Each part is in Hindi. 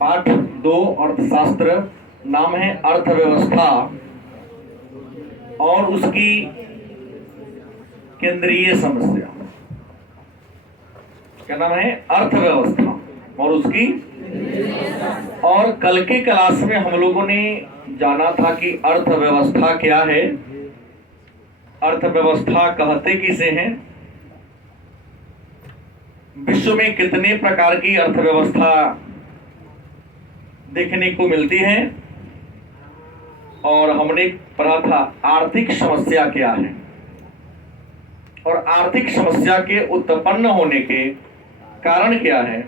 पाठ 2 अर्थशास्त्र, नाम है अर्थव्यवस्था और उसकी केंद्रीय समस्या। क्या नाम है? अर्थव्यवस्था और उसकी। और कल के क्लास में हम लोगों ने जाना था कि अर्थव्यवस्था क्या है, अर्थव्यवस्था कहते किसे हैं, विश्व में कितने प्रकार की अर्थव्यवस्था देखने को मिलती है, और हमने पढ़ा था आर्थिक समस्या क्या है, और आर्थिक समस्या के उत्पन्न होने के कारण क्या है।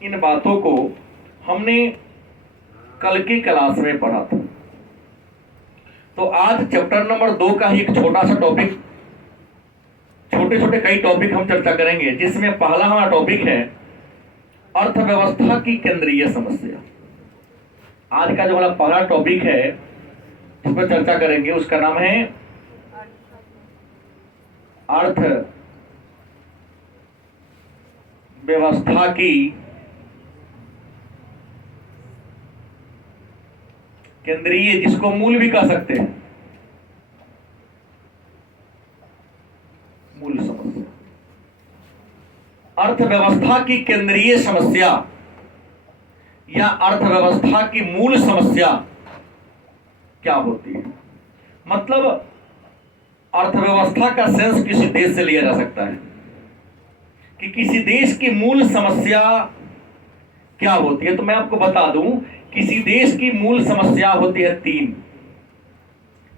इन बातों को हमने कल की क्लास में पढ़ा था। तो आज चैप्टर नंबर 2 का ही एक छोटा सा टॉपिक, छोटे छोटे कई टॉपिक हम चर्चा करेंगे, जिसमें पहला हमारा टॉपिक है अर्थव्यवस्था की केंद्रीय समस्या। आज का जो हमारा पहला टॉपिक है जिस पर चर्चा करेंगे उसका नाम है अर्थव्यवस्था की केंद्रीय, जिसको मूल भी कह सकते हैं, मूल समस्या। अर्थव्यवस्था की केंद्रीय समस्या या अर्थव्यवस्था की मूल समस्या क्या होती है। मतलब अर्थव्यवस्था का सेंस किसी देश से लिया जा सकता है कि किसी देश की मूल समस्या क्या होती है। तो मैं आपको बता दूं, किसी देश की मूल समस्या होती है 3।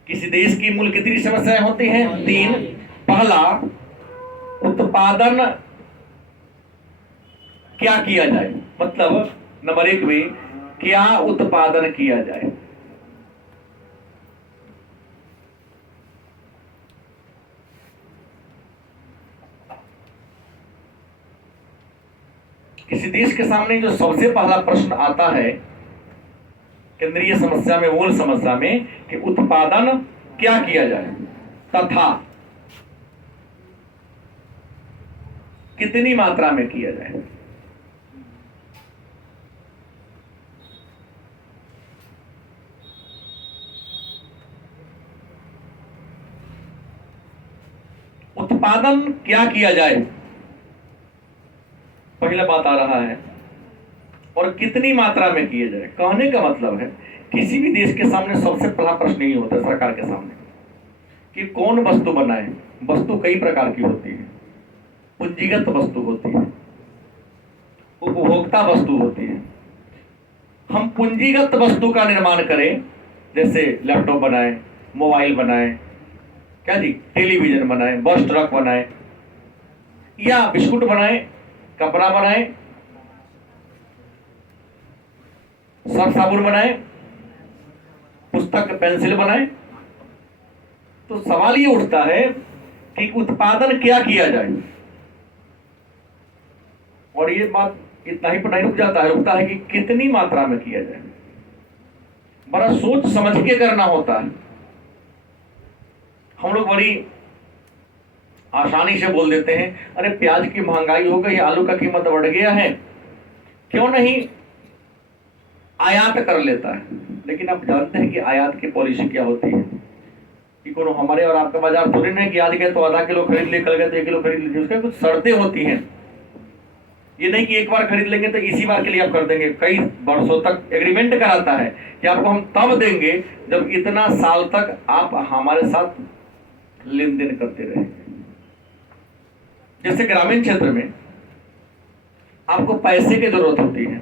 किसी देश की मूल कितनी समस्याएं होती हैं? 3। पहला, उत्पादन क्या किया जाए, मतलब नंबर 1 में क्या उत्पादन किया जाए। किसी देश के सामने जो सबसे पहला प्रश्न आता है केंद्रीय समस्या में, मूल समस्या में, कि उत्पादन क्या किया जाए तथा कितनी मात्रा में किया जाए। उत्पादन क्या किया जाए, पहला बात आ रहा है, और कितनी मात्रा में किया जाए। कहने का मतलब है किसी भी देश के सामने सबसे पहला प्रश्न यही होता है सरकार के सामने कि कौन वस्तु बनाए। वस्तु कई प्रकार की होती है, पूंजीगत वस्तु होती है, उपभोक्ता वस्तु होती है। हम पूंजीगत वस्तु का निर्माण करें, जैसे लैपटॉप बनाए, मोबाइल बनाए, क्या जी, टेलीविजन बनाए, बस ट्रक बनाए, या बिस्कुट बनाए, कपड़ा बनाए, सर्फ साबुन बनाए, पुस्तक पेंसिल बनाए। तो सवाल ये उठता है कि उत्पादन क्या किया जाए। और ये बात इतना ही पर नहीं रुक जाता है, रुकता है कि कितनी मात्रा में किया जाए। बड़ा सोच समझ के करना होता है। हम लोग बड़ी आसानी से बोल देते हैं, अरे प्याज की महंगाई हो गई, आलू का कीमत बढ़ गया है, क्यों नहीं आयात कर लेता है। लेकिन आप जानते हैं कि आयात की पॉलिसी क्या होती है कि कोनो हमारे और आपका बाजार थोड़ी नहीं कि आज गए तो आधा किलो खरीद ले, कल गए तो 1 किलो खरीद लीजिए। उसका कुछ शर्तें होती हैं। ये नहीं कि एक बार खरीद लेंगे तो इसी बार के लिए आप कर देंगे। कई वर्षों तक एग्रीमेंट कराता है कि आपको हम तब देंगे जब इतना साल तक आप हमारे साथ लेन देन करते रहेंगे। जैसे ग्रामीण क्षेत्र में आपको पैसे की जरूरत होती है,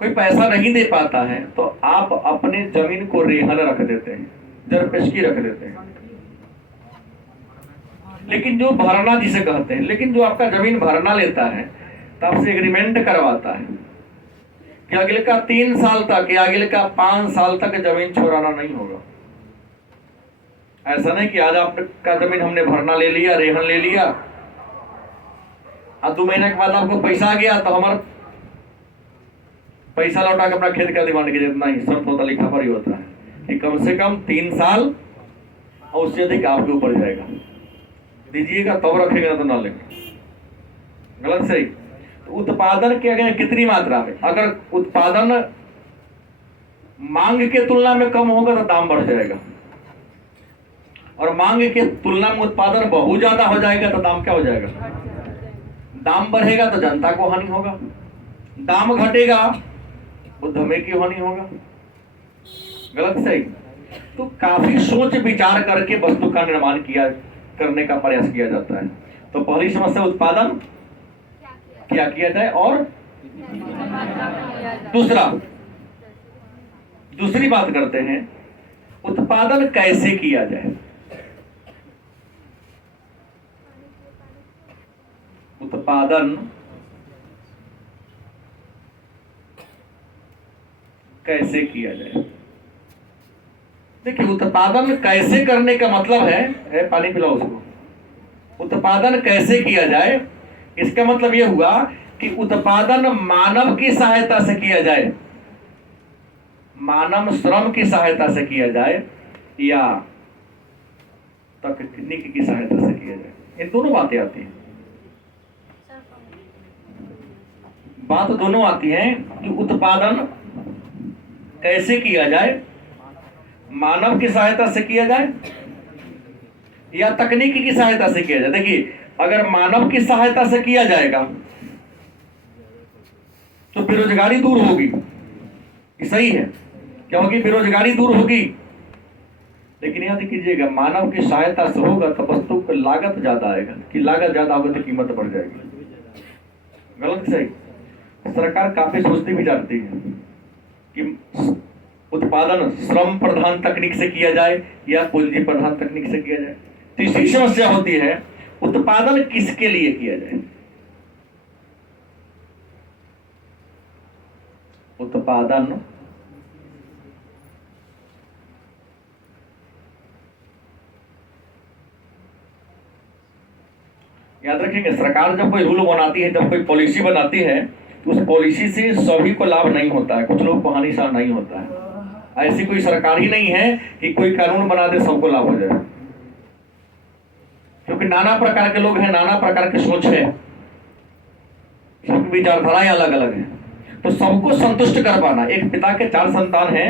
कोई पैसा नहीं दे पाता है तो आप अपने जमीन को रेहन रख देते हैं, जरपेशगी रख देते हैं। लेकिन जो भरना जिसे कहते हैं, लेकिन जो आपका जमीन भरना लेता है तो आपसे एग्रीमेंट करवाता है कि अगले का 3 साल तक या अगले का 5 साल तक जमीन छोड़ाना नहीं होगा। ऐसा नहीं कि आज आपका जमीन हमने भरना ले लिया, रेहन ले लिया, और 2 महीने के बाद आपको पैसा आ गया तो हमारा पैसा लौटा के अपना खेत का डिमांड कीजिए। इतना ही शर्त होता, लिखा पर ही होता है कि कम से कम 3 साल और उससे अधिक आपके ऊपर जाएगा, दीजिएगा तब रखेगा, ना तो ना लेंगे। गलत सही। तो उत्पादन के अगर कितनी मात्रा में, अगर उत्पादन मांग के तुलना में कम होगा तो दाम बढ़ जाएगा, और मांग के तुलना में उत्पादन बहुत ज्यादा हो जाएगा तो दाम क्या हो जाएगा? दाम बढ़ेगा तो जनता को हानि होगा, दाम घटेगा उद्यमी की हानि होगा। गलत सही। तो काफी सोच विचार करके वस्तु का निर्माण करने का प्रयास किया जाता है। तो पहली समस्या उत्पादन क्या किया जाए, और दूसरी बात करते हैं उत्पादन कैसे किया जाए। उत्पादन कैसे किया जाए। देखिए, उत्पादन कैसे करने का मतलब है पानी पिलाओ उसको। उत्पादन कैसे किया जाए, इसका मतलब यह हुआ कि उत्पादन मानव की सहायता से किया जाए, मानव श्रम की सहायता से किया जाए, या तकनीक की सहायता से किया जाए। इन दोनों बातें आती हैं, बात दोनों आती है कि उत्पादन कैसे किया जाए, मानव की सहायता से किया जाए या तकनीकी की सहायता से किया जाए। देखिए, अगर मानव की सहायता से किया जाएगा तो बेरोजगारी दूर होगी, सही है, क्योंकि बेरोजगारी दूर होगी। लेकिन याद कीजिएगा, मानव की सहायता से होगा तो वस्तु की लागत ज्यादा आएगा, कि लागत ज्यादा होगा तो कीमत बढ़ जाएगी। गलत सही। सरकार काफी सोचती भी जाती है कि उत्पादन श्रम प्रधान तकनीक से किया जाए या पूंजी प्रधान तकनीक से किया जाए। तीसरी समस्या होती है उत्पादन किसके लिए किया जाए। उत्पादन याद रखेंगे, सरकार जब कोई रूल बनाती है, जब कोई पॉलिसी बनाती है, तो उस पॉलिसी से सभी को लाभ नहीं होता है, कुछ लोग को हानि सा नहीं होता है। ऐसी कोई सरकार ही नहीं है कि कोई कानून बना दे सबको लाभ हो जाए, क्योंकि नाना प्रकार के लोग हैं, नाना प्रकार की सोच है, सबकी विचारधाराएं अलग अलग है। तो सबको संतुष्ट कर पाना, एक पिता के 4 संतान हैं,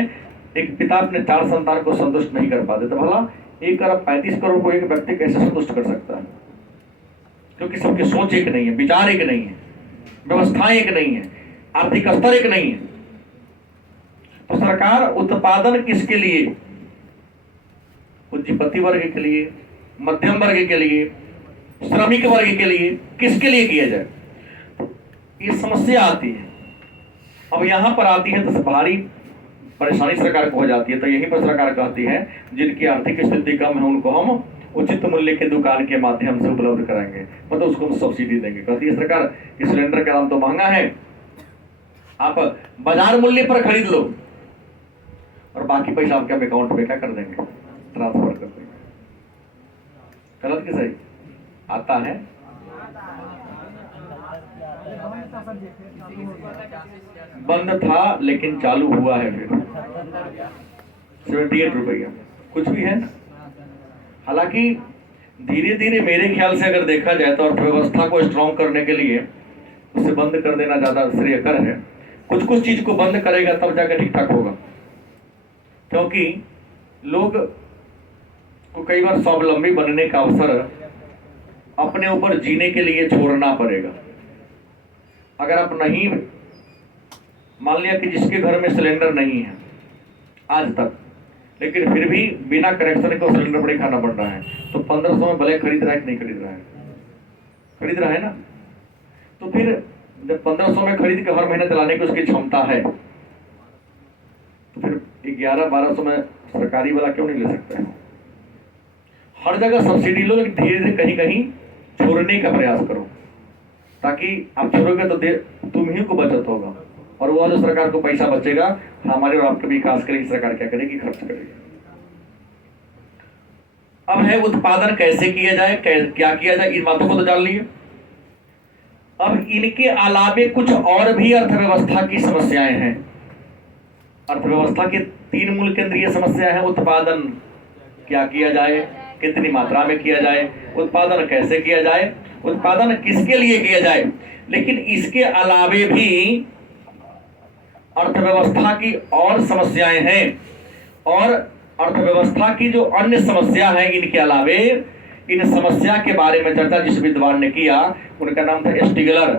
एक पिता अपने 4 संतान को संतुष्ट नहीं कर पाते, तो भला 1,35 करोड़ को एक व्यक्ति कैसे संतुष्ट कर सकता है? क्योंकि सबकी सोच एक नहीं है, विचार एक नहीं है, व्यवस्थाएं एक नहीं है, आर्थिक स्तर एक नहीं है। तो सरकार उत्पादन किसके लिए? पूंजीपति वर्ग के लिए, मध्यम वर्ग के लिए, श्रमिक वर्ग के लिए, किसके लिए किया जाए? ये समस्या आती है। अब यहां पर आती है तो भारी परेशानी सरकार को हो जाती है। तो यहीं पर सरकार कहती है जिनकी आर्थिक स्थिति कम है उनको हम उचित मूल्य के दुकान के माध्यम से उपलब्ध कराएंगे, मतलब उसको हम सब्सिडी देंगे। कहती है सरकार कि सिलेंडर का दाम तो महंगा है, आप बाजार मूल्य पर खरीद लो और बाकी पैसा आपके अकाउंट में क्या कर देंगे, ट्रांसफर कर देंगे। गलत कि सही? आता है। बंद था लेकिन चालू हुआ है फिर 78 रुपया, कुछ भी है ना। हालांकि धीरे धीरे मेरे ख्याल से अगर देखा जाए तो अर्थव्यवस्था को स्ट्रॉन्ग करने के लिए उसे बंद कर देना ज्यादा श्रेयकर है। कुछ कुछ चीज को बंद करेगा तब जाकर ठीक ठाक होगा, क्योंकि लोग को कई बार स्वावलंबी बनने का अवसर अपने ऊपर जीने के लिए छोड़ना पड़ेगा। अगर आप नहीं, मान लिया कि जिसके घर में सिलेंडर नहीं है आज तक, लेकिन फिर भी बिना कनेक्शन के सिलेंडर बड़े खाना पड़ रहा है, तो 1500 में ब्लैक खरीद रहा है कि नहीं खरीद रहा है? खरीद रहा है ना। तो फिर जब 1500 में खरीद के हर महीने चलाने की उसकी क्षमता है, तो फिर 1100-1200 में सरकारी वाला क्यों नहीं ले सकता है? हर जगह सब्सिडी लो, लेकिन धीरे धीरे कहीं कहीं छोड़ने का प्रयास करो, ताकि आप छोड़ोगे तो तुम ही को बचत होगा, और वो जो सरकार को पैसा बचेगा हमारे और आपका विकास करेगी। सरकार क्या करेगी? खर्च करेगी। अब है उत्पादन कैसे किया जाए, क्या किया जाए, इन बातों को तो जान लिए। अब इनके अलावे कुछ और भी अर्थव्यवस्था की समस्याएं हैं। अर्थव्यवस्था के 3 मूल केंद्रीय समस्या है। उत्पादन क्या किया जाए, कितनी मात्रा में किया जाए, उत्पादन कैसे किया जाए, उत्पादन किसके लिए किया जाए। लेकिन इसके अलावे भी अर्थव्यवस्था की और समस्याएं हैं, और अर्थव्यवस्था की जो अन्य समस्या है इनके अलावे, इन समस्या के बारे में चर्चा जिस विद्वान ने किया उनका नाम था स्टिगलर।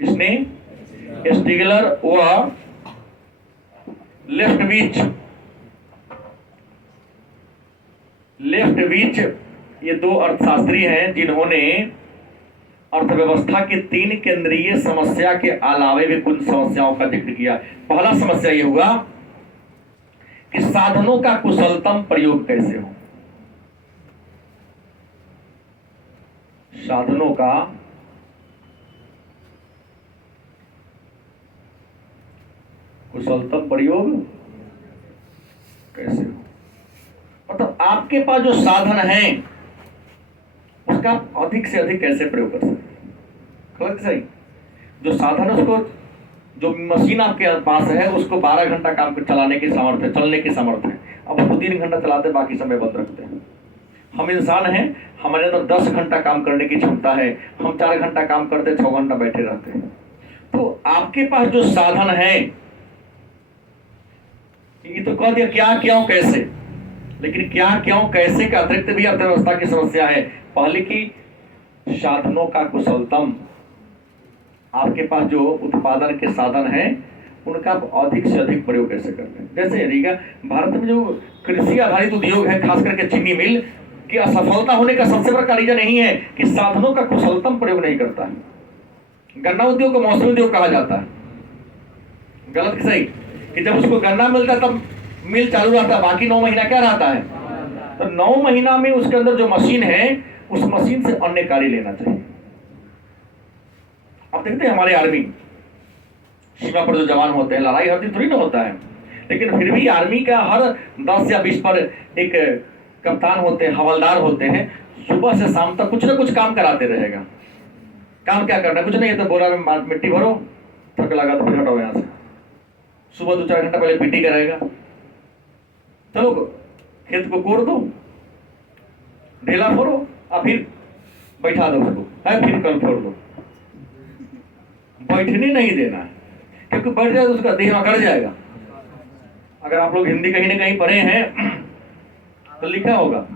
किसने? स्टिगलर व लेफ्टविच, ये 2 अर्थशास्त्री हैं जिन्होंने अर्थव्यवस्था के 3 केंद्रीय समस्या के अलावे भी कुछ समस्याओं का जिक्र किया। पहला समस्या यह हुआ कि साधनों का कुशलतम प्रयोग कैसे हो। साधनों का कुशलतम प्रयोग कैसे हो, मतलब आपके पास जो साधन है उसका अधिक से अधिक कैसे प्रयोग कर सकते हैं। सही, जो साधन उसको, जो मशीन आपके पास है उसको 12 घंटा काम चलाने की सामर्थ्य है, चलने की सामर्थ्य है, अब उसको 3 घंटा चलाते बाकी समय बंद रखते हैं। हम इंसान हैं, हमारे अंदर 10 घंटा काम करने की क्षमता है, हम 4 घंटा काम करते 6 घंटा बैठे रहते हैं। तो आपके पास जो साधन है, ये तो कह दिया क्या क्यों कैसे, लेकिन क्या क्यों कैसे का अतिरिक्त भी अर्थव्यवस्था की समस्या है। पहले की साधनों का कुशलतम, आपके पास जो उत्पादन के साधन हैं उनका अधिक से अधिक प्रयोग कैसे करते हैं। जैसे यदि भारत में जो कृषि आधारित उद्योग है, खास करके चीनी मिल की असफलता होने का सबसे बड़ा रीजन यही है कि साधनों का कुशलतम प्रयोग नहीं करता है। गन्ना उद्योग को मौसमी उद्योग कहा जाता है, गलत कि सही? कि जब उसको गन्ना मिलता है तब मिल चालू रहता है, बाकी 9 महीना क्या रहता है, तो 9 महीना में उसके अंदर जो मशीन है उस मशीन से अन्य कार्य लेना चाहिए। आप देखते हैं हमारे आर्मी सीमा पर जो जवान होते हैं, लड़ाई हर दिन थोड़ी ना होता है, लेकिन फिर भी आर्मी का हर 10 या 20 पर एक कप्तान होते हैं, हवलदार होते हैं, सुबह से शाम तक कुछ ना कुछ काम कराते रहेगा। काम क्या करना है? कुछ नहीं है तो बोरा में मिट्टी भरो, थक लगा तो फिर हटाओ यहाँ से। सुबह 2-4 घंटा पहले पीटी करेगा, चलो खेत को कोड़ दो, ढेला फोड़ो और फिर बैठा दो उसको, है फिर कल फोड़ दो। बैठने नहीं देना है, क्योंकि बैठ जाए तो उसका देह अकड़ जाएगा। अगर आप लोग हिंदी कहीं ना कहीं पढ़े हैं तो लिखा होगा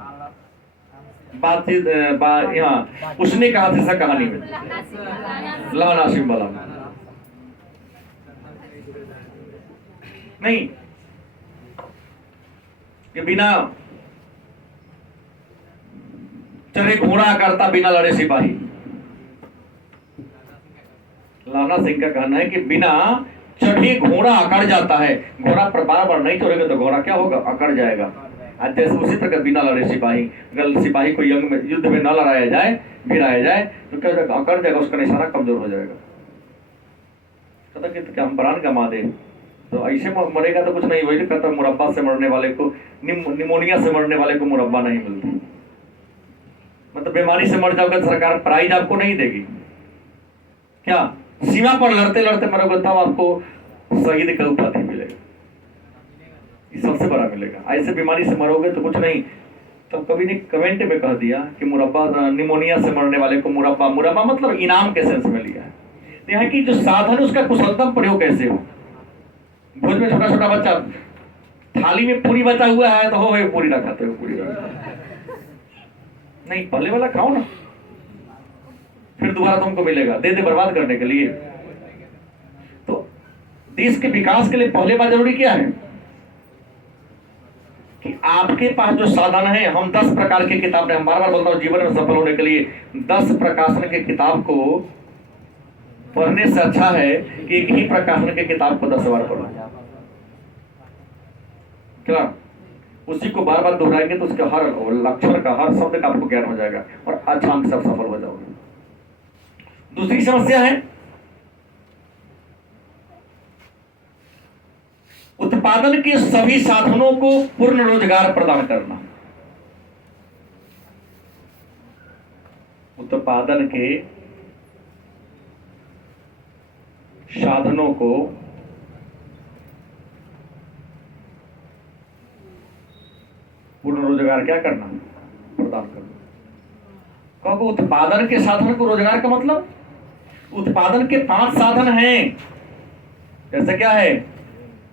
बातचीत यहाँ उसने कहा था ऐसा कहानी में, ला नासिम वाला नहीं कि बिना चढ़े घोड़ा करता बिना लड़े सिपाही। लाना सिंह का कहना है कि बिना चढ़े घोड़ा अकड़ जाता है, घोड़ा पर बार नहीं चढ़ेगा तो घोड़ा क्या होगा, अकड़ जाएगा। जैसे उसी तरह बिना लड़े सिपाही, अगर सिपाही को युद्ध में न लड़ाया जाए, गिराया जाए तो क्या होगा, अकड़ जाएगा, उसका निशाना कमजोर हो जाएगा। कहता कि क्या हम प्राण गंवा दे, तो ऐसे मरेगा तो कुछ नहीं। वही कहता मुरब्बा से मरने वाले को, निमोनिया से मरने वाले को मुरब्बा नहीं मिलता, मतलब बीमारी से मर जाओगे तो सरकार प्राइज आपको नहीं देगी क्या? सीमा पर लड़ते लड़ते मरोगे तब आपको शहीद का उपाधि मिलेगा, ये सबसे बड़ा मिलेगा। ऐसे बीमारी से मरोगे तो कुछ नहीं। तो कभी ने कमेंट में कह दिया कि मुरब्बा, निमोनिया से मरने वाले को मुरब्बा, मुरब्बा मतलब इनाम के सेंस में लिया है। यहाँ की जो साधन उसका कुशलतम प्रयोग कैसे हो। भोज में छोटा छोटा बच्चा थाली में पूरी बचा हुआ है तो हो भाई पूरी ना खाते हो, पूरी नहीं, पहले वाला खाओ ना, फिर दोबारा तुमको मिलेगा, दे दे बर्बाद करने के लिए। तो देश के विकास के लिए पहले बात जरूरी क्या है कि आपके पास जो साधन है, हम 10 प्रकार के किताब, हम बार बार बोलता हूँ जीवन में सफल होने के लिए 10 प्रकाशन के किताब को पढ़ने से अच्छा है कि एक ही प्रकाशन के किताब को 10 बार पढ़ो। क्या उसी को बार बार दोहराएंगे तो उसके हर लक्षण का, हर शब्द का आपको ज्ञान हो जाएगा और अच्छा अंक सब सफल हो जाओगे। दूसरी समस्या है उत्पादन के सभी साधनों को पूर्ण रोजगार प्रदान करना। उत्पादन के साधनों को पूर्ण रोजगार क्या करना, प्रदान करना। क्योंकि उत्पादन के साधन को रोजगार का मतलब, उत्पादन के 5 साधन हैं। जैसे क्या है?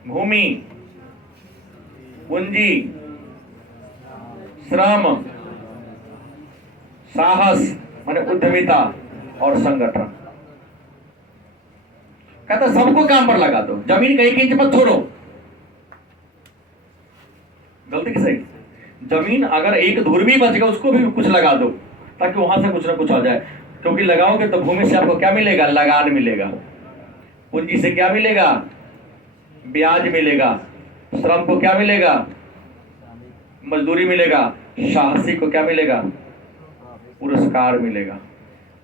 भूमि, पूंजी, श्रम, साहस माने उद्यमिता और संगठन। कहता सबको काम पर लगा दो, जमीन का 1 इंच मत छोड़ो। गलती की सही? जमीन अगर 1 धूर भी बच गया उसको भी कुछ लगा दो ताकि वहां से कुछ ना कुछ आ जाए। क्योंकि लगाओगे तो भूमि से आपको क्या मिलेगा? लगान मिलेगा। पूंजी से क्या मिलेगा? ब्याज मिलेगा। श्रम को क्या मिलेगा? मजदूरी मिलेगा। साहसी को क्या मिलेगा? पुरस्कार मिलेगा।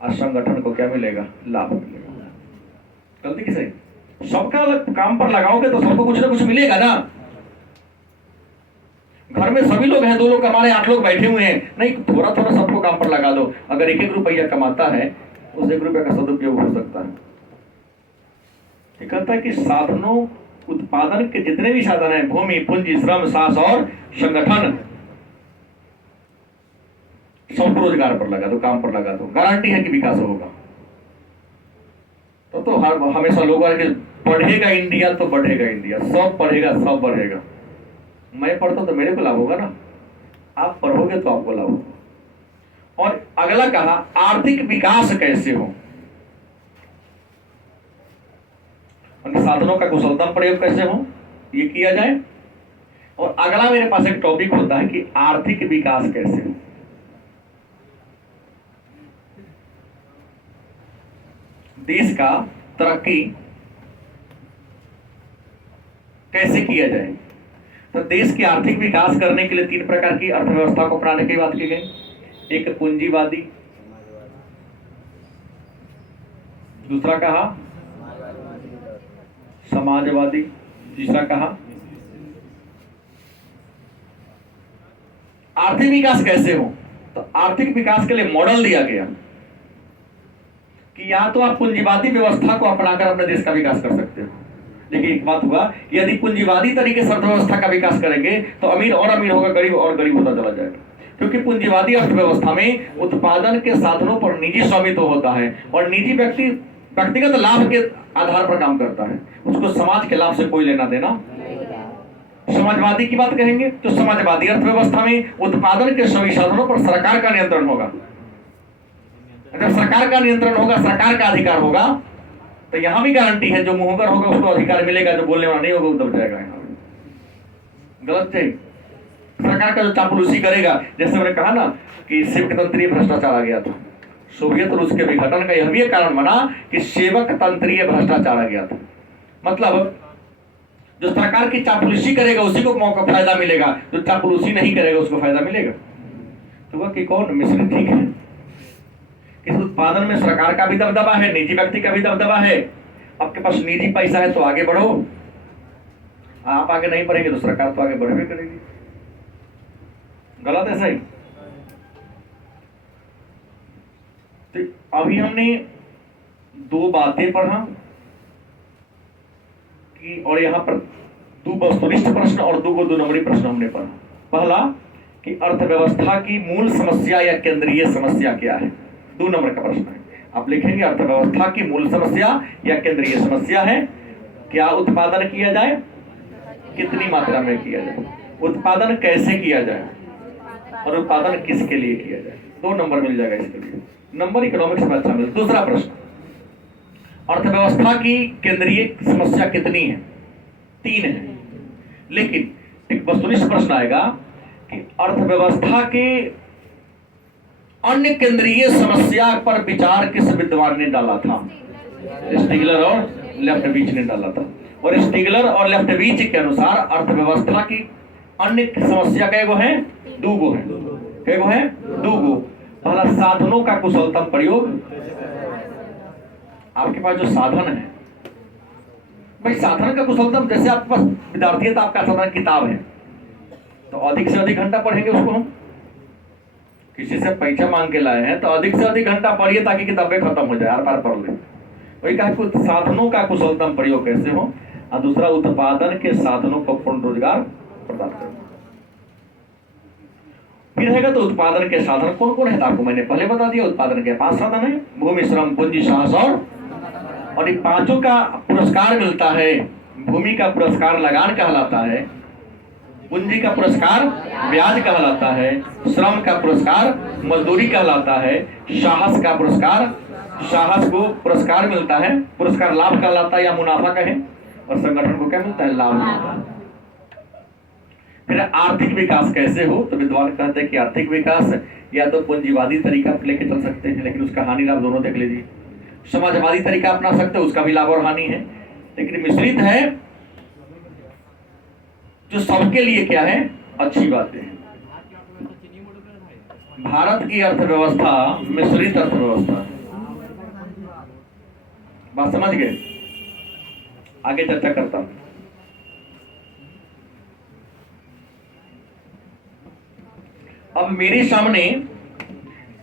और संगठन को क्या मिलेगा? लाभ मिलेगा। गलती की सही? सबका काम पर लगाओगे तो सबको कुछ ना कुछ मिलेगा ना। घर में सभी लोग हैं, 2 लोग कमा रहे हैं, 8 लोग बैठे हुए हैं, नहीं थोड़ा थोड़ा सबको काम पर लगा दो। अगर 1-1 रुपया कमाता है उस 1 रुपये का सदुपयोग हो सकता है। ये कहता है कि साधनों, उत्पादन के जितने भी साधन हैं, भूमि, पूंजी, श्रम, साहस और संगठन, सबको रोजगार पर लगा दो, काम पर लगा दो। गारंटी है कि विकास होगा। तो हमेशा लोग पढ़ेगा इंडिया तो बढ़ेगा इंडिया, सब पढ़ेगा सब बढ़ेगा। मैं पढ़ता तो मेरे को लाभ होगा ना, आप पढ़ोगे तो आपको लाभ होगा। और अगला कहा आर्थिक विकास कैसे हो, साधनों का कुशलतम प्रयोग कैसे हो, ये किया जाए। और अगला मेरे पास एक टॉपिक होता है कि आर्थिक विकास कैसे हो। देश का तरक्की कैसे किया जाए। तो देश के आर्थिक विकास करने के लिए 3 प्रकार की अर्थव्यवस्था को अपनाने की बात की गई। एक पूंजीवादी, दूसरा कहा समाजवादी, तीसरा कहा आर्थिक विकास कैसे हो। तो आर्थिक विकास के लिए मॉडल दिया गया कि या तो आप पूंजीवादी व्यवस्था को अपनाकर अपने देश का विकास कर सकते हो। लेकिन एक बात हुआ, यदि पूंजीवादी तरीके से अर्थव्यवस्था का विकास करेंगे तो अमीर और अमीर होगा, गरीब और गरीब होता चला जाएगा। क्योंकि पूंजीवादी अर्थव्यवस्था में उत्पादन के साधनों पर निजी स्वामित्व होता है और निजी व्यक्ति व्यक्तिगत लाभ के आधार पर काम करता है, उसको समाज के लाभ से कोई लेना देना। समाजवादी की बात कहेंगे तो समाजवादी अर्थव्यवस्था में उत्पादन के सभी साधनों पर सरकार का नियंत्रण होगा। जब सरकार का नियंत्रण होगा, सरकार का अधिकार होगा, तो यहां भी गारंटी है जो मुहंगर होगा उसको अधिकार मिलेगा, जो बोलने वाला नहीं होगा वो दब जाएगा। गलत है। सरकार का जो चापलूसी करेगा, जैसे मैंने कहा ना कि सेवक तंत्रीय भ्रष्टाचार आ गया था, सोवियत रूस के विघटन का यह भी कारण बना कि सेवक तंत्रीय भ्रष्टाचार आ गया था। मतलब जो सरकार की चापलूसी करेगा उसी को मौका फायदा मिलेगा, जो चापलूसी नहीं करेगा उसको फायदा मिलेगा। तो वह कि कौन मिश्रित ठीक है। इस उत्पादन में सरकार का भी दबदबा है, निजी व्यक्ति का भी दबदबा है। आपके पास निजी पैसा है तो आगे बढ़ो, आप आगे नहीं बढ़ेंगे तो सरकार तो आगे बढ़े करेगी। गलत है सही? तो अभी हमने 2 बातें पढ़ा कि, और यहाँ पर 2 वस्तुनिष्ठ प्रश्न और 2 नंबरी प्रश्न हमने पढ़ा। पहला कि अर्थव्यवस्था की मूल समस्या या केंद्रीय समस्या क्या है, 2 नंबर का प्रश्न है। आप लिखेंगे अर्थव्यवस्था की मूल समस्या या केंद्रीय समस्या है, क्या उत्पादन किया जाए, कितनी मात्रा में किया जाए, उत्पादन कैसे किया जाए और उत्पादन किसके लिए किया जाए। 2 नंबर मिल जाएगा इसके लिए, नंबर इकोनॉमिक्स में अच्छा मिल। दूसरा प्रश्न, अर्थव्यवस्था की केंद्रीय समस्या कितनी है, 3 है। लेकिन एक वस्तुनिष्ठ प्रश्न आएगा कि अर्थव्यवस्था के अन्य केंद्रीय समस्या पर विचार किस विद्वान ने डाला था। स्टीगलर और लेफ्टविच ने डाला था। और स्टीगलर और लेफ्टविच के अनुसार अर्थव्यवस्था की अन्य समस्या कई गो है, 2 गो है। कई गो है, 2 गो। पहला साधनों का कुशलतम प्रयोग, आपके पास जो साधन है, भाई साधन का कुशलतम, जैसे आपके पास विद्यार्थी है तो आपका साधन किताब है, तो अधिक से अधिक घंटा पढ़ेंगे उसको। हम किसी से पैसा मांग के लाए हैं तो अधिक से अधिक घंटा पढ़िए ताकि किताबें खत्म हो जाए, आर पार पढ़ ले। वही कहा कुछ साधनों का कुशलतम प्रयोग कैसे हो, और दूसरा उत्पादन के साधनों को पूर्ण रोजगार प्रदान करें। फिर रहेगा तो उत्पादन के साधन कौन कौन है, आपको मैंने पहले बता दिया। उत्पादन के 5 साधन है, भूमि, श्रम, पूंजी, साहस और इन पांचों का पुरस्कार मिलता है। भूमि का पुरस्कार लगान कहलाता है, पूंजी का पुरस्कार ब्याज कहलाता है, श्रम का पुरस्कार मजदूरी कहलाता है, साहस का पुरस्कार, साहस को पुरस्कार मिलता है, पुरस्कार लाभ कहलाता है या मुनाफा कहे, और संगठन को क्या मिलता है, लाभ मिलता है। फिर आर्थिक विकास कैसे हो, तो विद्वान कहते हैं कि आर्थिक विकास या तो पूंजीवादी तरीका लेके चल सकते हैं, लेकिन उसका हानि लाभ दोनों देख लीजिए। समाजवादी तरीका अपना सकते हैं, उसका भी लाभ और हानि है, लेकिन मिश्रित है जो सबके लिए क्या है, अच्छी बातें हैं। भारत की अर्थव्यवस्था मिश्रित अर्थव्यवस्था, बात समझ गए? आगे चर्चा करता हूं। अब मेरे सामने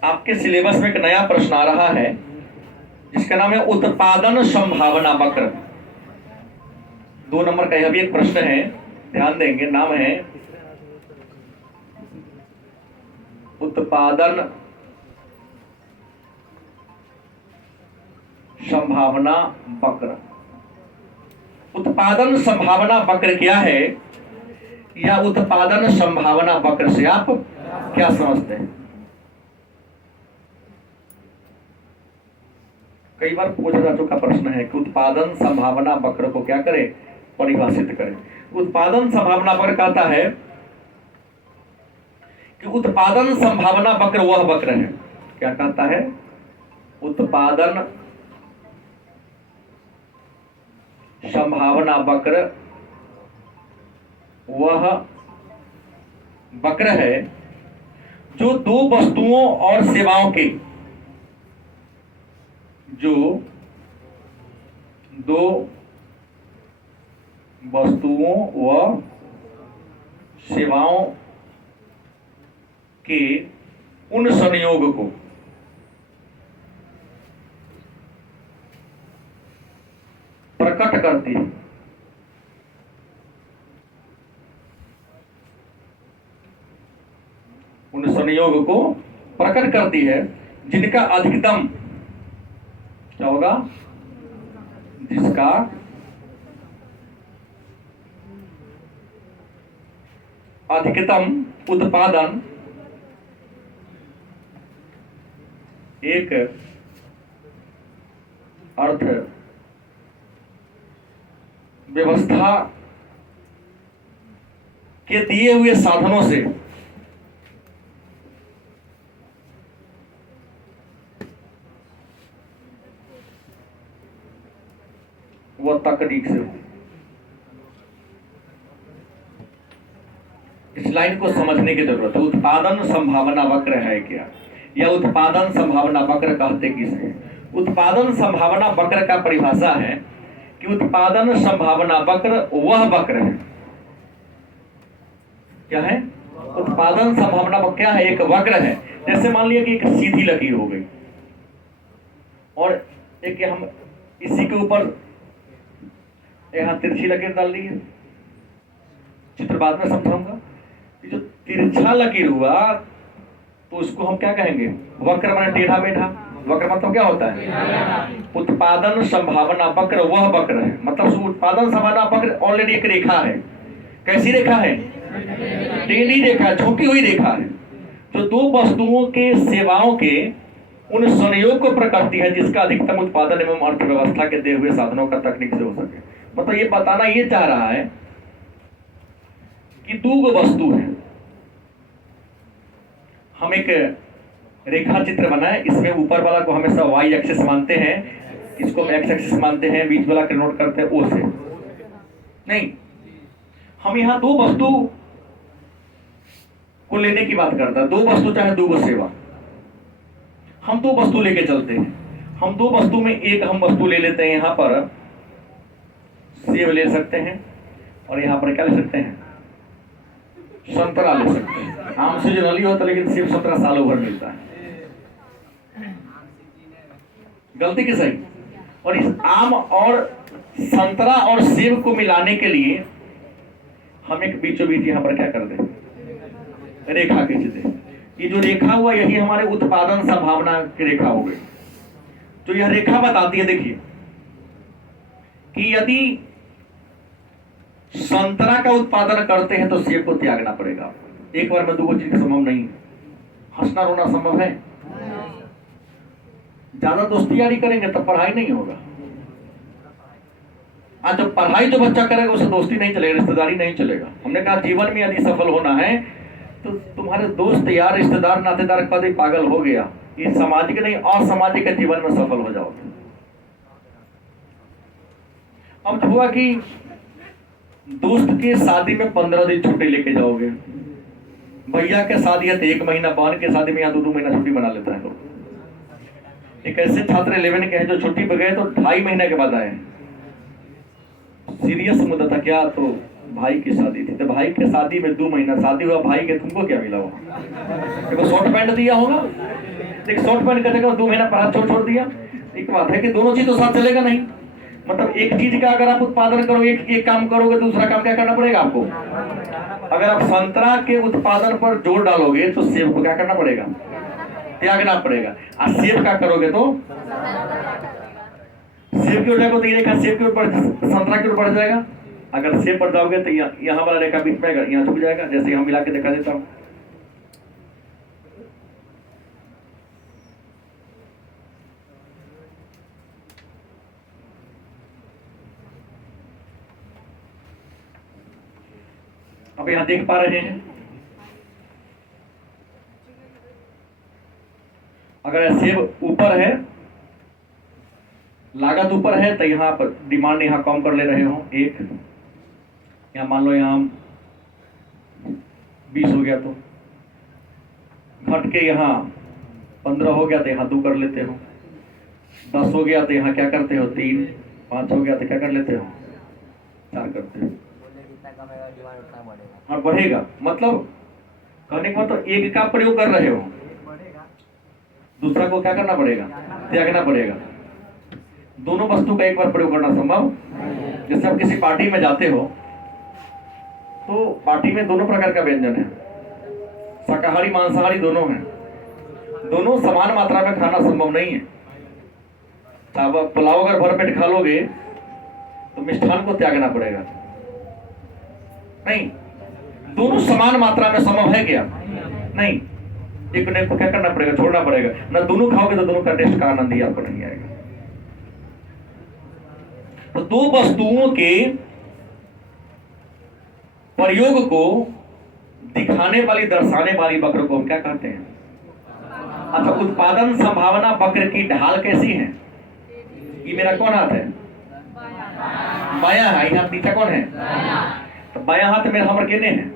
आपके सिलेबस में एक नया प्रश्न आ रहा है जिसका नाम है उत्पादन संभावना वक्र। 2 नंबर का यह भी एक प्रश्न है, ध्यान देंगे। नाम है उत्पादन संभावना वक्र। उत्पादन संभावना वक्र क्या है, या उत्पादन संभावना वक्र से आप क्या समझते हैं? कई बार पूछा जा चुका प्रश्न है कि उत्पादन संभावना वक्र को क्या करें, परिभाषित करें। उत्पादन संभावना वक्र कहता है कि उत्पादन संभावना वक्र वह वक्र है, क्या कहता है, उत्पादन संभावना वक्र वह वक्र है जो दो वस्तुओं और सेवाओं के, जो दो वस्तुओं व सेवाओं के उन संयोग को प्रकट करती है। उन संयोग को प्रकट करती है जिनका अधिकतम क्या होगा, जिसका अधिकतम उत्पादन एक अर्थ व्यवस्था के दिए हुए साधनों से वह तकनीक से हो। इस लाइन को समझने की जरूरत है। उत्पादन संभावना वक्र है क्या, या उत्पादन संभावना वक्र कहते किसे? उत्पादन संभावना वक्र का परिभाषा है कि उत्पादन संभावना वक्र वह वक्र है, क्या है, उत्पादन संभावना वक्र क्या है, एक वक्र है। जैसे मान लिया कि एक सीधी लकीर हो गई और एक हम इसी के ऊपर यहां तिरछी लकीर डाल दी है। चित्र बाद में समझाऊंगा। जो तिरछा लकीर हुआ तो उसको हम क्या कहेंगे, वक्र माने टेढ़ा मेढ़ा। वक्र मतलब क्या होता है, उत्पादन संभावना वक्र वह वक्र है, मतलब उत्पादन संभावना वक्र ऑलरेडी एक रेखा है। कैसी रेखा है, टेढ़ी रेखा, झुकी हुई रेखा है, जो दो वस्तुओं के सेवाओं के उन संयोग को प्रकटती है जिसका अधिकतम उत्पादन एवं अर्थव्यवस्था के दिए हुए साधनों का तकनीक से हो सके। मतलब ये बताना ये चाह रहा है कि दो वस्तु है, हम एक रेखा चित्र बनाए, इसमें ऊपर वाला को हमेशा वाई एक्सिस मानते हैं, इसको हम एक्स एक्सिस मानते हैं, बीच वाला के नोट करते हैं ओ से। नहीं, हम यहां दो वस्तु को लेने की बात करता है। दो वस्तु चाहे दो सेवा, हम दो वस्तु लेके चलते हैं। हम दो वस्तु में एक हम वस्तु ले लेते हैं, यहाँ पर सेब ले सकते हैं और यहाँ पर क्या ले सकते हैं, संतरा ले सकते हैं। आम सीजनली होता है लेकिन सेब संतरा सालों भर मिलता है। गलती की सही। और इस आम और संतरा और सेब को मिलाने के लिए हम एक बीचों बीच यहाँ पर क्या कर दें, रेखा खींच दें। ये जो रेखा हुआ यही हमारे उत्पादन संभावना की रेखा हो गई। तो यह रेखा बताती है, देखिए कि यदि संतरा का उत्पादन करते हैं तो सेब को त्यागना पड़ेगा। एक बार में दो चीज संभव नहीं है। हंसना रोना संभव है? ज्यादा दोस्ती यारी करेंगे तब पढ़ाई नहीं होगा। आज जब पढ़ाई जो बच्चा करेगा उसे दोस्ती नहीं चलेगा, रिश्तेदारी नहीं चलेगा। हमने कहा जीवन में यदि सफल होना है तो तुम्हारे दोस्त यार रिश्तेदार नातेदार कभी पागल हो गया, ये सामाजिक नहीं असामाजिक जीवन में सफल हो जाओगे। अब हुआ कि दोस्त के शादी में 15 दिन छुट्टी लेके जाओगे, भैया के शादी है तो 1 महीना, बहन के शादी में यहाँ 2 महीना छुट्टी बना लेता है लोग। एक ऐसे छात्र 11 के हैं जो छुट्टी पे गए तो 2.5 महीने के बाद आए। सीरियस मुद्दा था क्या, तो भाई की शादी थी, तो भाई के शादी में 2 महीना शादी हुआ, भाई के तुमको क्या मिला वहाँ? देखो शॉर्ट पैंट दिया होगा, एक शॉर्ट पैंट का 2 महीना पढ़ा छोड़ दिया। एक बात है कि दोनों चीज तो साथ चलेगा नहीं। मतलब एक चीज का अगर आप उत्पादन करोगे, एक काम करोगे, दूसरा काम क्या करना पड़ेगा आपको? अगर आप संतरा के उत्पादन पर जोर डालोगे तो सेब को क्या करना पड़ेगा? त्यागना पड़ेगा। और सेब का करोगे तो सेब की ओर जाएगा तो ये रेखा सेब के ऊपर संतरा के ऊपर बढ़ जाएगा। अगर सेब पर जाओगे तो यहाँ वाला रेखा बीच में आएगा, यहाँ झुक जाएगा। जैसे हम मिला के दिखा देता हूँ। अब यहाँ देख पा रहे हैं, अगर सेब ऊपर है, लागत ऊपर है, तो यहाँ पर डिमांड यहाँ कम कर ले रहे हो। एक यहाँ मान लो यहाँ 20 हो गया तो घट के यहाँ 15 हो गया तो यहाँ 2 कर लेते हो। 10 हो गया तो यहाँ क्या करते हो? 3। 5 हो गया तो क्या कर लेते हो? 4 करते हो। हाँ बढ़ेगा, मतलब कहने का मतलब एक का प्रयोग कर रहे हो, दूसरा को क्या करना पड़ेगा? त्यागना पड़ेगा। दोनों वस्तु का एक बार प्रयोग करना संभव। जैसे आप किसी पार्टी में जाते हो तो पार्टी में दोनों प्रकार का व्यंजन है, शाकाहारी मांसाहारी दोनों हैं। दोनों समान मात्रा में खाना संभव नहीं है। चावल पुलाव अगर भरपेट खा लोगे तो मिष्ठान को त्यागना पड़ेगा। नहीं, दोनों समान मात्रा में संभव है क्या? नहीं, एक ने को क्या करना पड़ेगा? छोड़ना पड़ेगा। ना दोनों खाओगे तो दोनों का टेस्ट का आनंद ही आपको नहीं आएगा। तो दो वस्तुओं के प्रयोग को दिखाने वाली, दर्शाने वाली वक्र को हम क्या कहते हैं? अच्छा, उत्पादन संभावना वक्र की ढाल कैसी है? ये मेरा कौन हाथ है? बायां है। हाथ नीचा कौन है? तो बायां हाथ मेरा हमर केने है?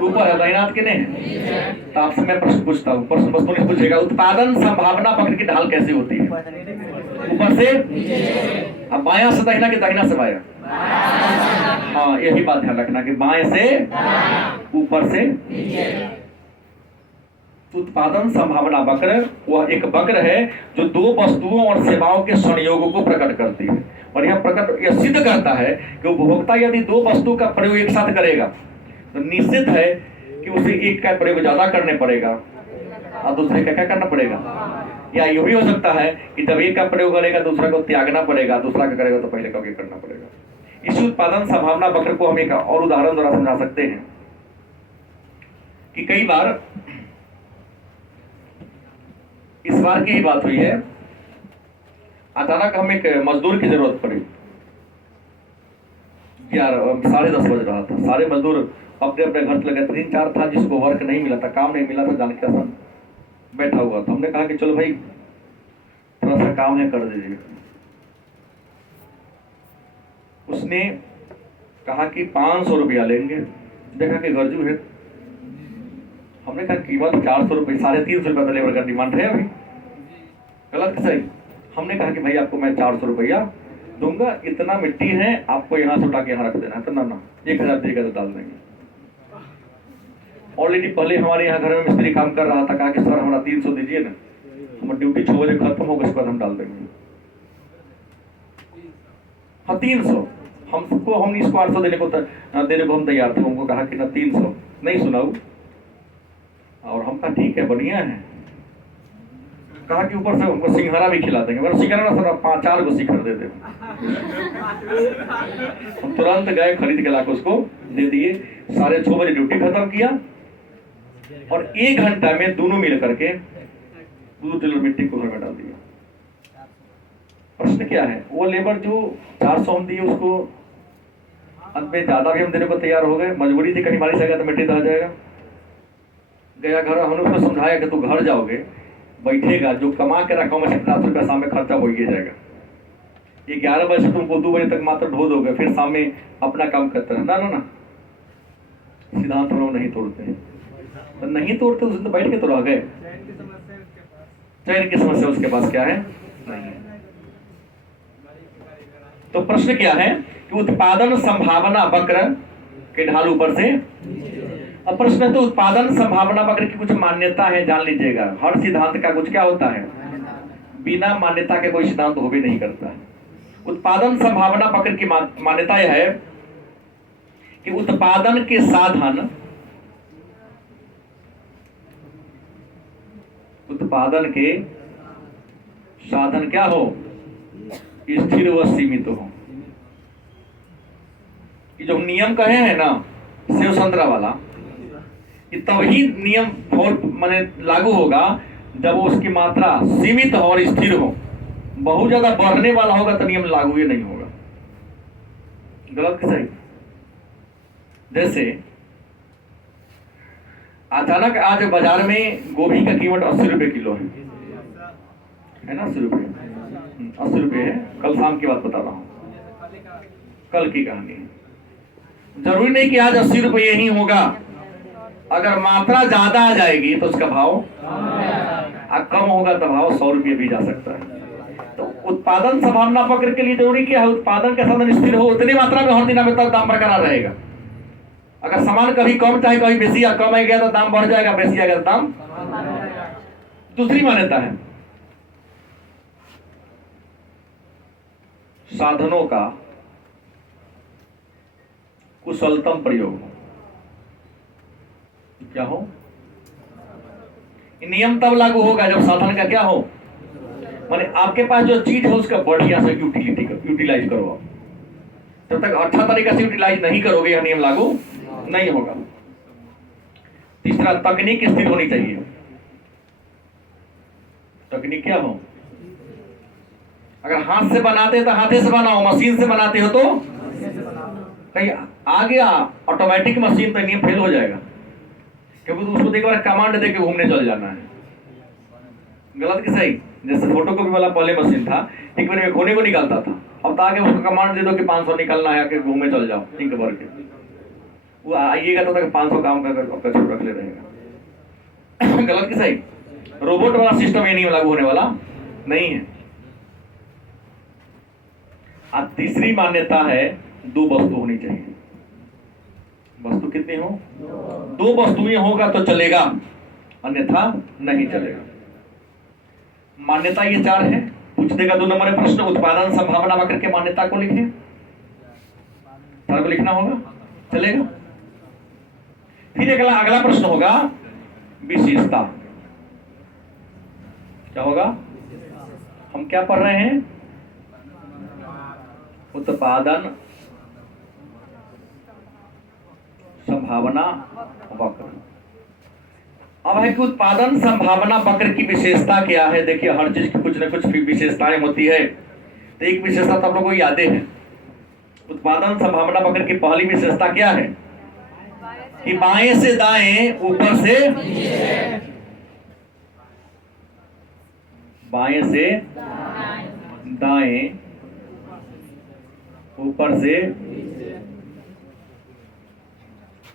ऊपर है। दाहिना हाथ केने है? तो आपसे मैं प्रश्न पूछता हूँ, प्रश्न वस्तु पूछेगा, उत्पादन संभावना वक्र की ढाल कैसी होती है? ऊपर से? अब बायां से दाहिना कि दाहिना से बायां? हाँ, यही बात ध्यान रखना कि बाएं से ऊपर से। उत्पादन संभावना वक्र वह एक वक्र है जो दो वस्तुओं और सेवाओं के संयोग को प्रकट करती है। और यह सिद्ध करता है कि उपभोक्ता यदि दो वस्तु का प्रयोग एक साथ करेगा तो निश्चित है कि उसे एक का प्रयोग ज्यादा करने पड़ेगा और दूसरे का क्या करना पड़ेगा। या यह भी हो सकता है कि जब एक का प्रयोग करेगा दूसरा को त्यागना पड़ेगा, दूसरा का करेगा तो पहले का करना पड़ेगा। इसी उत्पादन संभावना वक्र को हम एक और उदाहरण द्वारा समझा सकते हैं कि कई बार इस बार की ही बात हुई है, अचानक हमें एक मजदूर की जरूरत पड़ी। यार 10:30 बज रहा था, सारे मजदूर अपने अपने घर चले गए। 3-4 था जिसको वर्क नहीं मिला था, काम नहीं मिला था, जाने के साथ बैठा हुआ था। हमने कहा कि चलो भाई थोड़ा सा काम है, कर दीजिए। उसने कहा कि 500 रुपया लेंगे। देखा कि गरजू है। हमने कहा कीमत 400 रुपये, 350 रुपया लेबर का डिमांड है अभी। गलत सही? हमने कहा कि भाई आपको मैं 400 रुपया दूंगा, इतना मिट्टी है, आपको यहाँ से उठा के यहाँ रख देना है। तो ना 1000 देगा तो डाल देंगे। ऑलरेडी पहले हमारे यहाँ घर में मिस्त्री काम कर रहा था, कहा कि सर हमारा 300 दीजिए ना, हमारी ड्यूटी 6 बजे खत्म होगा, इसके बाद हम डाल देंगे। हाँ 300, हम इसको 800 देने को हम तैयार थे। उनको कहा कि ना 300 नहीं सुनाऊ, और हम कहा ठीक है बढ़िया है। कहा कि ऊपर से उनको सिंघारा भी खिला देंगे। मतलब सिंघारा ना सर 5-4 को शिखर दे दे। हम तुरंत गए, खरीद के लाकर उसको दे दिए। 6:30 बजे ड्यूटी खत्म किया और 1 घंटा में दोनों मिल करके 2 टेलर मिट्टी कूलर में डाल दिया। प्रश्न क्या है, वो लेबर जो 400 हम दिए उसको अंत में ज्यादा भी हम देने को तैयार हो गए। मजबूरी थी, कहीं बारिश आ गया तो मिट्टी दह जाएगा। गया घर, हमने उसको समझाया कि तू घर जाओगे, बैठेगा, जो कमा के रखा मैं 50 रुपया शाम में खर्चा हो ही जाएगा। 11 बजे से तुमको 2 बजे तक मात्र ढो दोगे, फिर शाम में अपना काम करते रहे। ना सिद्धांत हम लोग नहीं तोड़ते हैं। तो नहीं तोड़ते उस दिन तो बैठ के तो रह गए। चैन की समस्या उसके पास क्या है, नहीं है। तो प्रश्न क्या है कि उत्पादन संभावना वक्र के ढाल ऊपर से। अब प्रश्न है तो उत्पादन संभावना वक्र की कुछ मान्यता है, जान लीजिएगा। हर सिद्धांत का कुछ क्या होता है, बिना मान्यता के कोई सिद्धांत हो भी नहीं करता है। उत्पादन संभावना वक्र की मान्यता यह है कि उत्पादन के साधन क्या हो, स्थिर व सीमित हो। ये जो नियम कहे हैं ना सेव संतरा वाला, ये तभी नियम माने लागू होगा जब उसकी मात्रा सीमित हो और स्थिर हो। बहुत ज्यादा बढ़ने वाला होगा तो नियम लागू ही नहीं होगा। गलत कि सही? जैसे अचानक आज बाजार में गोभी का कीमत 80 रुपए किलो है ना? 80 रुपए, 80 रुपए है। कल शाम की बात बता रहा हूँ, कल की कहानी है। जरूरी नहीं कि आज 80 रुपये ही होगा। अगर मात्रा ज्यादा आ जाएगी तो उसका भाव कम होगा, तो भाव 100 रुपये भी जा सकता है। तो उत्पादन संभावना वक्र के लिए जरूरी क्या है, उत्पादन का साधन स्थिर हो, उतनी मात्रा में हर दिन में तब दाम बरकरार रहेगा। अगर सामान कभी कम चाहे कभी बेसी या कम आ गया तो दाम बढ़ जाएगा, बेसी आ गया तो दाम। दूसरी मान्यता है साधनों का कुशलतम प्रयोग हो। क्या हो, नियम तब लागू होगा जब साधन का क्या हो, माने आपके पास जो चीज है उसका बढ़िया से यूटिलाइज करो। आप जब तक अच्छा तरीका से यूटिलाइज नहीं करोगे यह नियम लागू नहीं होगा। तीसरा, तकनीक स्थिर होनी चाहिए। तकनीक क्या हो, अगर हाथ से बनाते तो हाथे से बनाओ, मशीन से बनाते हो तो कहीं आ गया ऑटोमेटिक मशीन, तो नियम फेल हो जाएगा, क्योंकि तो उसको एक बार कमांड दे के घूमने चल जाना है। गलत कि सही? जैसे फोटोकॉपी वाला पहले मशीन था, एक बार में खोने को निकालता था, अब तो आगे उसको कमांड दे दो कि 500 निकलना है, आके घूमने चल जाओ इंक भर के। वो आइएगा तो 500 काम कर छोड़ रख ले रहेगा। गलत कि सही? रोबोट वाला सिस्टम ये नहीं लागू होने वाला नहीं है। अब तीसरी मान्यता है 2 वस्तु होनी चाहिए। वस्तु कितनी हो? 2 वस्तुएं होगा तो चलेगा, अन्यथा नहीं चलेगा। मान्यता ये 4 है। पूछ देगा 2 नंबर प्रश्न, उत्पादन संभावना वक्र के मान्यता को लिखें। 4 को लिखना होगा, चलेगा। फिर अगला प्रश्न होगा विशेषता। क्या होगा? हम क्या पढ़ रहे हैं? उत्पादन संभावना वक्र। अब है कि उत्पादन संभावना वक्र की विशेषता क्या है। देखिए, हर चीज की कुछ न कुछ विशेषताएं होती है। तो एक विशेषता तो आप लोगों को यादें है। उत्पादन संभावना वक्र की पहली विशेषता क्या है कि बाएं से दाएं, ऊपर से बाएं से दाएं, ऊपर से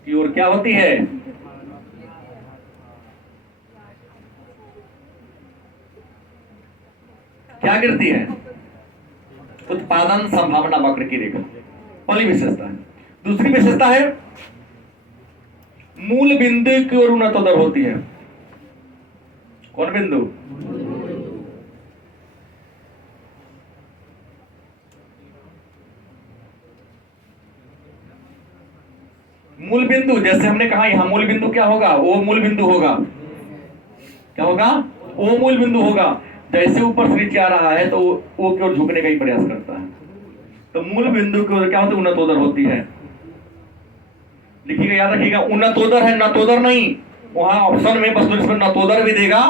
की ओर क्या होती है? क्या गिरती है? उत्पादन संभावना वक्र की रेखा, पहली विशेषता है। दूसरी विशेषता है मूल बिंदु की ओर उन्नतोदर होती है। कौन बिंदु? मूल बिंदु, जैसे हमने कहा यहां मूल बिंदु क्या होगा? वो मूल बिंदु होगा। क्या होगा? वो मूल बिंदु होगा। जैसे ऊपर से नीचे आ रहा है तो वो की ओर झुकने का ही प्रयास करता है। तो मूल बिंदु की ओर क्या होती है? उन्नतोदर होती है। लिखिएगा, याद रखिएगा, उन्नतोदर है, नतोदर नहीं। वहां ऑप्शन में बस इसमें नतोदर भी देगा,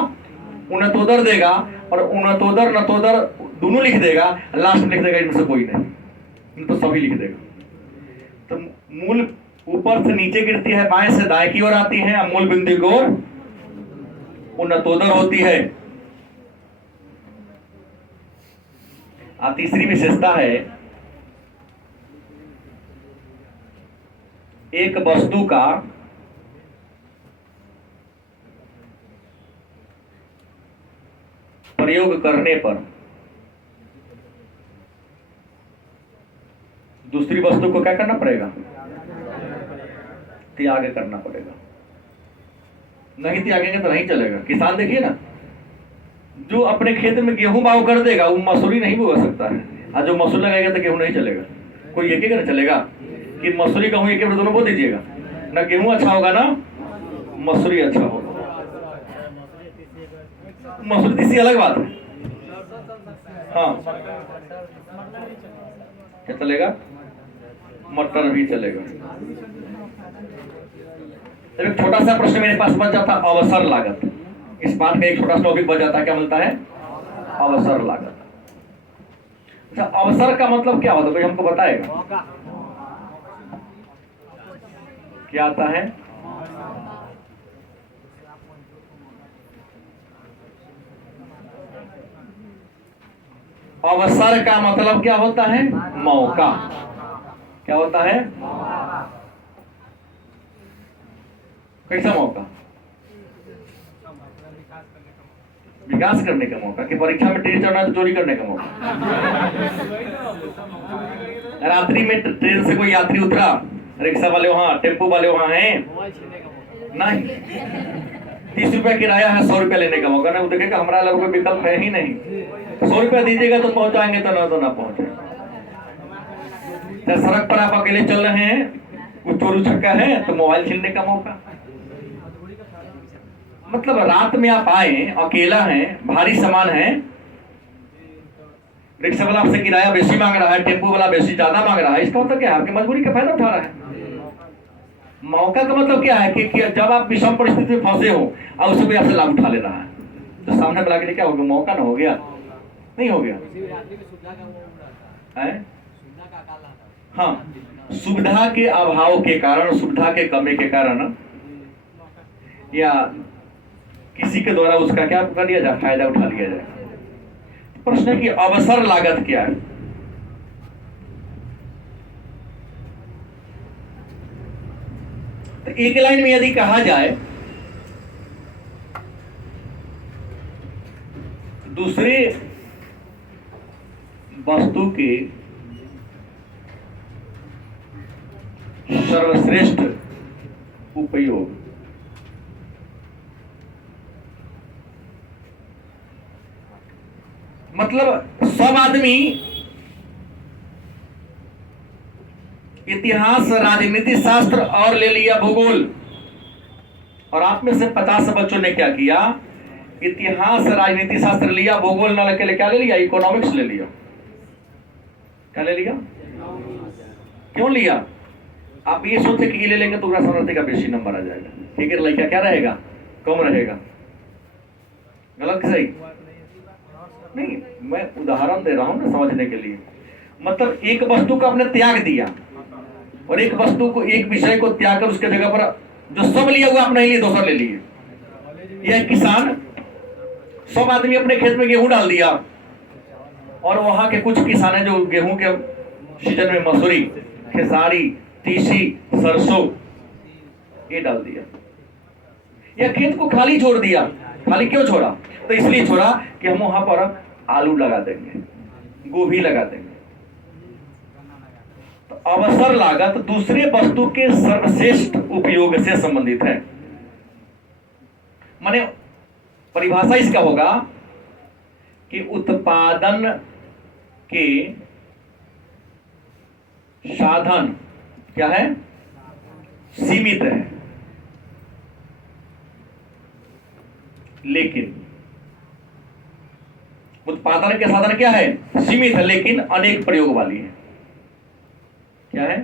उन्नतोदर देगा, और उन्नतोदर नतोदर दोनों लिख देगा, लास्ट में लिख देगा इनमें से कोई नहीं, तो सभी लिख देगा। तो मूल ऊपर से नीचे गिरती है, बाएं से दाएं की ओर आती है, मूल बिंदु की ओर उन्नतोदर होती है। तीसरी विशेषता है एक वस्तु का प्रयोग करने पर दूसरी वस्तु को क्या करना पड़ेगा? त्याग करना पड़ेगा। नहीं त्यागेंगे तो नहीं चलेगा। किसान देखिए ना, जो अपने खेत में गेहूं बाव कर देगा वो मसूरी नहीं बो सकता है, और जो मसूर लगाएगा तो गेहूं नहीं चलेगा। कोई एक ना चलेगा कि मसूरी गेहूं एक दोनों बो दीजिएगा ना, गेहूं अच्छा होगा ना मसूरी अच्छा होगा। मसूरी तीसरी अलग बात है। हाँ, क्या चलेगा? मटर भी चलेगा। एक छोटा सा प्रश्न मेरे पास बच जाता, अवसर लागत। इस बात का एक छोटा सा टॉपिक बच जाता है, क्या मिलता है? अवसर लागत। अच्छा, अवसर का मतलब क्या होता है? कोई हमको बताएगा? क्या आता है? अवसर का मतलब क्या होता है? मौका। क्या होता है? कैसा मौका? विकास करने का मौका, कि परीक्षा में ट्रेन चढ़ना तो चोरी करने का मौका। रात्रि में ट्रेन से कोई यात्री उतरा, रिक्शा वाले वहां, टेम्पो वाले वहां हैं, नहीं, 30 रुपया किराया है, 100 रुपया लेने का मौका। ना, वो देखेगा हमारा लोगों का विकल्प है ही नहीं, 100 रुपया दीजिएगा तो पहुंचाएंगे, तो ना पहुंचे। सड़क पर आप अकेले चल रहे हैं, वो चोरू छक्का है तो मोबाइल छीनने का मौका। मतलब रात में आप आए, अकेला है, भारी सामान है, रिक्शा वाला आपसे किराया बेसी मांग रहा है, टेम्पो वाला बेसी ज्यादा मांग रहा है, इसका मतलब क्या है? आपकी मजबूरी का फायदा उठा रहा है। मौका का मतलब क्या है कि जब आप विषम परिस्थिति में फंसे हो और उसे कोई आपसे लाभ उठा ले रहा है, तो सामने वाला के लिए क्या हो गया? मौका ना हो गया? नहीं हो गया है? हाँ, सुविधा के अभाव के कारण, सुविधा के कमी के कारण, या किसी के द्वारा उसका क्या कर लिया जाए? फायदा उठा लिया जाए। प्रश्न है कि अवसर लागत क्या है? तो एक लाइन में यदि कहा जाए, दूसरे वस्तु के सर्वश्रेष्ठ उपयोग, मतलब सब आदमी इतिहास, राजनीति शास्त्र और ले लिया भूगोल, और आप में से 50 बच्चों ने क्या किया? इतिहास, राजनीति शास्त्र लिया, भूगोल न लेके क्या ले लिया? इकोनॉमिक्स ले लिया। क्या ले लिया? क्यों लिया? आप ये सोचे कि ये ले लेंगे तो समझते का बेसी नंबर आ जाएगा, ठीक है, लड़का क्या रहेगा? कम रहेगा। गलत कि सही? नहीं, मैं उदाहरण दे रहा हूं ना समझने के लिए। मतलब एक वस्तु को आपने त्याग दिया, और एक वस्तु को, एक विषय को त्याग कर उसके जगह पर जो सब लिया हुआ आप नहीं लिए, दूसरा ले लिए। यह किसान, सब आदमी अपने खेत में गेहूं डाल दिया, और वहां के कुछ किसान है जो गेहूं के सीजन में मसूरी, खेसारी, तीसी, सरसों ये डाल दिया। यह खेत को खाली छोड़ दिया। खाली क्यों छोड़ा? तो इसलिए छोड़ा कि हम वहां पर आलू लगा देंगे, गोभी लगा देंगे। तो अवसर लागत दूसरे वस्तु के सर्वश्रेष्ठ उपयोग से संबंधित है। माने परिभाषा इसका होगा कि उत्पादन के साधन क्या है? सीमित है, लेकिन उत्पादन के साधन क्या है? सीमित है, लेकिन अनेक प्रयोग वाली है। क्या है?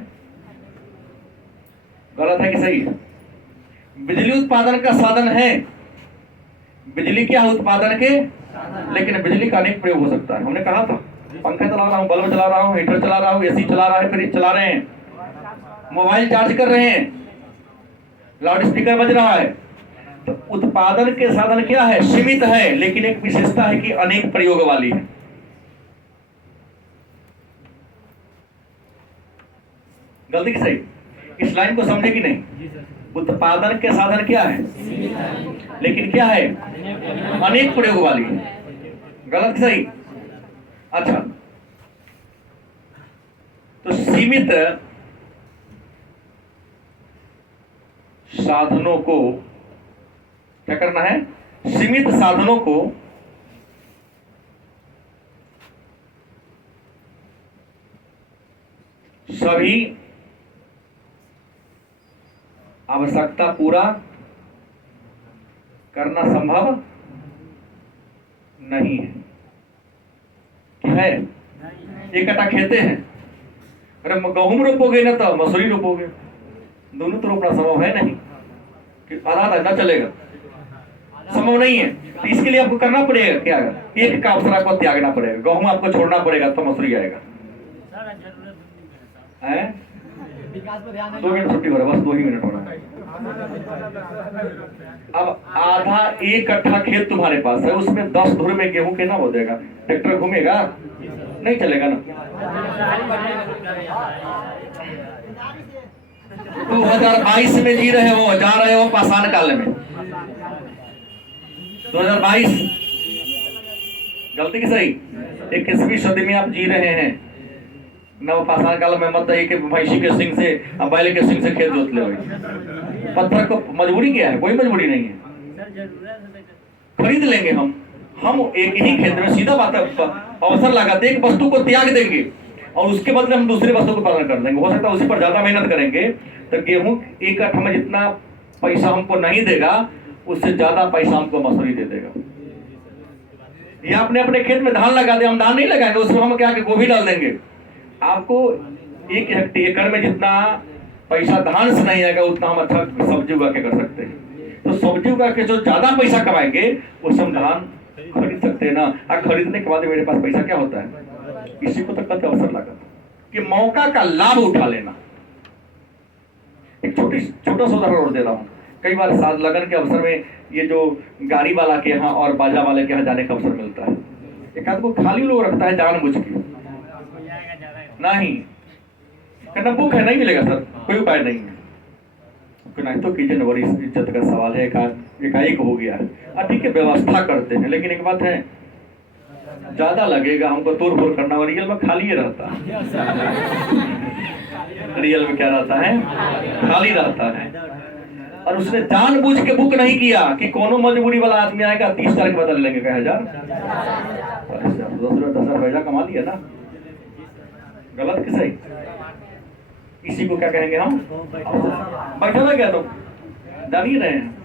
गलत है कि सही है? बिजली उत्पादन का साधन है। बिजली क्या है? उत्पादन के, लेकिन बिजली का अनेक प्रयोग हो सकता है। हमने कहा था पंखा चला रहा हूं, बल्ब चला रहा हूं, हीटर चला रहा हूं, एसी चला रहा है, फ्रिज चला रहे हैं, मोबाइल चार्ज कर रहे हैं, लाउड स्पीकर बज रहा है। तो उत्पादन के साधन क्या है? सीमित है, लेकिन एक विशेषता है कि अनेक प्रयोग वाली है। गलती की सही? इस लाइन को समझे कि नहीं? उत्पादन के साधन क्या है? लेकिन क्या है? अनेक प्रयोग वाली है। गलत की सही? अच्छा, तो सीमित साधनों को क्या करना है? सीमित साधनों को सभी आवश्यकता पूरा करना संभव नहीं है। क्या है? एक कट्ठा खेते हैं, अरे गेहूं रोपोगे ना तो मसूरी रोपोगे, दोनों तो रोपना संभव है नहीं कि आधा आधा चलेगा, संभव नहीं है। तो इसके लिए आपको करना पड़ेगा क्या? एक का अवसर आपको त्यागना पड़ेगा, गेहूं आपको छोड़ना पड़ेगा तो मसूरी आएगा। है 2 मिनट छुट्टी हो रहा है, बस 2 ही मिनट हो रहा है। अब आधा एक कट्ठा खेत तुम्हारे पास है, उसमें 10 धुर में गेहूं के ना हो जाएगा, ट्रैक्टर घूमेगा नहीं, चलेगा ना। 2022 में जी रहे हो, जा रहे हो पाषाण काल में। 2022 गलती की सही? 21वीं सदी में आप जी रहे हैं। नव पाषाण काल में मत एक भैंसी के सिंग से, बैल के सिंग से खेत जोत ले। पत्थर को मजबूरी क्या है? कोई मजबूरी नहीं है, खरीद लेंगे हम एक ही खेत में। सीधा बात है, अवसर लगाते एक वस्तु को त्याग देंगे और उसके बदले हम दूसरे वस्तु को पालन कर देंगे। हो सकता है उसी पर ज्यादा मेहनत करेंगे तो गेहूं एक कट्ठा में जितना पैसा हमको नहीं देगा, उससे ज्यादा पैसा हमको मसूरी दे देगा। या अपने अपने खेत में धान लगा दे, हम धान नहीं लगाएंगे, उसमें हम क्या गोभी डाल देंगे। आपको एक एकड़ में जितना पैसा धान से नहीं आएगा, उतना हम अच्छा सब्जी उगा के कर सकते हैं। तो सब्जी उगा के जो ज्यादा पैसा कमाएंगे उससे हम धान खरीद सकते हैं ना। और खरीदने के बाद मेरे पास पैसा क्या होता है? इसी को तो कहते अवसर लागत, कि मौका का लाभ उठा लेना। एक छोटा सा उदाहरण और दे रहा हूँ। कई बार साथ लगन के अवसर में ये जो गाड़ी वाला के यहाँ और बाजा वाले के यहाँ जाने का अवसर मिलता है, एक आध को खाली लोग रखता है जानबूझ के, नहीं कहना बुक है नहीं मिलेगा सर, कोई उपाय नहीं है, नहीं तो कीजिए न, बड़ी इज्जत का सवाल है, एकाएक हो गया है, ठीक है व्यवस्था करते हैं। लेकिन एक बात है, ज्यादा लगेगा हमको तोड़ फोड़ करना, और रियल में खाली ही रहता है। रियल में क्या रहता है? खाली रहता है। और उसने जानबूझ के बुक नहीं किया कि कोनो मजबूरी वाला आदमी आएगा 30 तारीख बदल लेंगे, क्या 1000 10 पैसा कमा लिया ना। गलत कि सही? इसी को क्या कहेंगे हम? बैठा था क्या तुम? जान ही रहे हैं।